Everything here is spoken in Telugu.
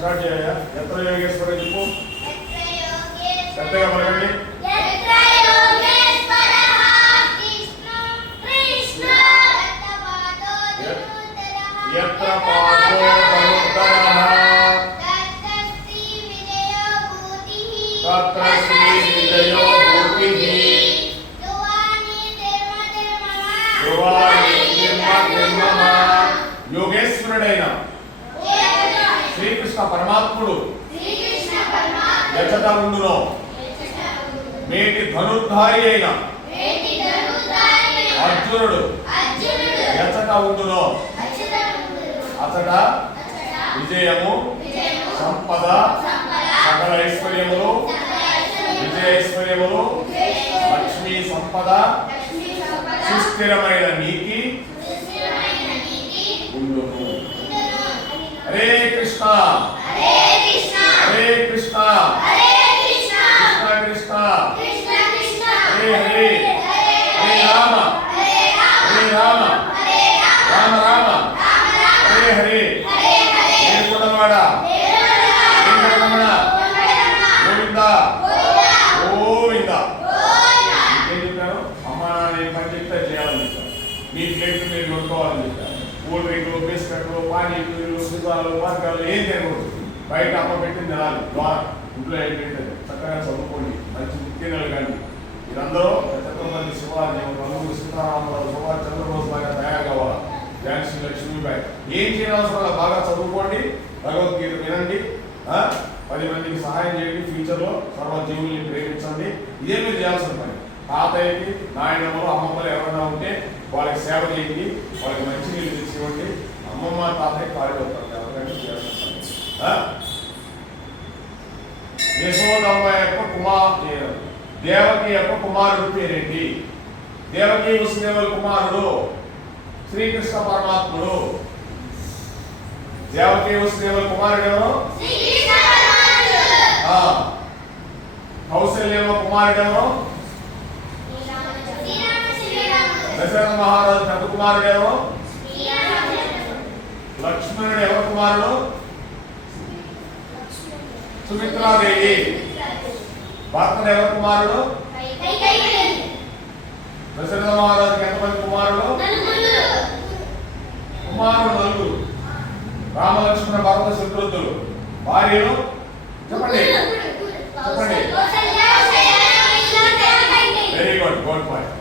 స్టార్ట్ చేయాలి. ఎత్ర యోగేశ్వర చెప్పు పెద్దగా పలకండి. ఎత్ర పాదో తత్ర శ్రీ విజయో భూతిః యోగేశ్వరుడైన శ్రీకృష్ణ పరమాత్ముడు ఎచ్చట ఉండునో మేటి ధనుర్ధారి అయిన అర్జునుడు ఎచ్చట ఉండునో అచట విజయము సంపద సకల ఐశ్వర్యములు విజయైశ్వర్యములు లక్ష్మీ సంపద సుస్థిరమైన నీతి ఉండును. హరే కృష్ణ హరే కృష్ణ కృష్ణ కృష్ణ హరే హరే హరే రామ హరే రామ రామ రామ హరే హరే హరే కుడవాడ వెంకటరమణ గోవింద గోవింద. ఏం చెప్పాను? అమ్మ నాన్న పని చెప్తే చేయాలని చెప్పాను. మీ ప్లేట్లు మీరు కొనుక్కోవాలని చెప్పాను. కూల్ డ్రింకులు బిస్కెట్లు పానీపూరీలు సిగాలు బర్గర్లు ఏం తినకూడదు. బయట అమ్మ పెట్టింది తినాలి. ఇంట్లో ఏంటంటే చక్కగా చదువుకోండి, మంచి ముఖ్యంగా కానీ మీరందరూ ఛత్రపతి శివాజీ రంగులు సీతారామరావు సుభాష్ చంద్రబోస్ లాగా తయారు కావాలా. ఝాన్సీ లక్ష్మీబాయి ఏం చేయవలసిన బాగా చదువుకోండి, భగవద్గీత వినండి, 10 మందికి సహాయం చేయండి, ఫ్యూచర్లో సర్వజీవుల్ని ప్రేమించండి. ఇదే మీరు చేయాల్సిన పని. తాతయ్యకి నాయనమ్మలు అమ్మమ్మలు ఎవరైనా ఉంటే వాళ్ళకి సేవ చేయండి, వాళ్ళకి మంచి నీళ్ళు తెచ్చి ఇవ్వండి. అమ్మమ్మ తాతయ్య కాళ్ళు అవుతారు ఎవరికైనా చేయాల్సిన పని. యశోదమ్మ యొక్క దేవకి యొక్క కుమారుడు పేరేంటి? దేవకి వసుదేవుల కుమారుడు శ్రీకృష్ణ పరమాత్ముడు. దేవకి వసుదేవుల కుమారుడు ఎవరు? కౌశల్యమ్మ కుమారుడు ఎవరు? దశరథ మహారాజు పెద్ద కుమారుడు ఎవరు? లక్ష్మణుడు ఎవరు కుమారుడు? సుమిత్రాదేవి. భర్తడు ఎవరు కుమారుడు? దశరథ మహారాజుకి ఎంతమంది కుమారుడు? కుమారుడు నలుగురు. రామలక్ష్మణ భరత శత్రుఘ్నులు. భార్యలు చెప్పండి చెప్పండి. Very good, good point.